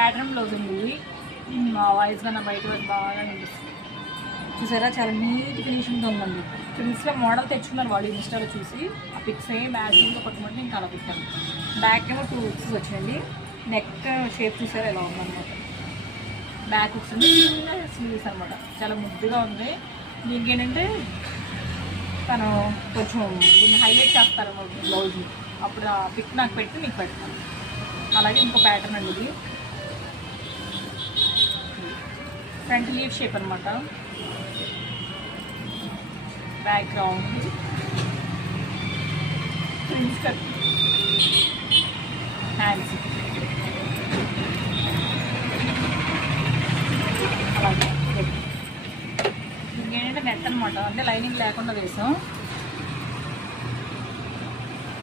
Pattern blouse ఉంది. వాయిస్గా నా బయట వాళ్ళు బాగా అనిపిస్తుంది. చూసారా చాలా నీట్ ఫినిషింగ్తో ఉందండి. ప్రిన్స్లో మోడల్ తెచ్చుకున్నారు వాళ్ళు ఇన్స్టాలో చూసి. ఆ పిక్స్ మ్యాచింగ్లో కొట్టమంటే ఇంకా అలా పెట్టాను. బ్యాక్ ఏమో 2 హుక్స్ వచ్చాయండి. నెక్ షేప్ చూసారా ఎలా ఉందన్నమాట. బ్యాక్ హుక్స్ ఉంది, చిన్న స్లీవ్స్ అనమాట. చాలా ముద్దుగా ఉంది. దీనికి ఏంటంటే తను కొంచెం దీన్ని హైలైట్ చేస్తారు బ్లౌజ్. అప్పుడు ఆ పిక్ నాకు పెట్టి మీకు పెడతాను. అలాగే ఇంకో ప్యాటర్న్ అండి ఇది. ఫ్రంట్ లీవ్ షేప్ అనమాట. Back round prince cut hands. అలాగే ఇంకేంటంటే నెట్ అనమాట, అంటే లైనింగ్ లేకుండా వేసాం.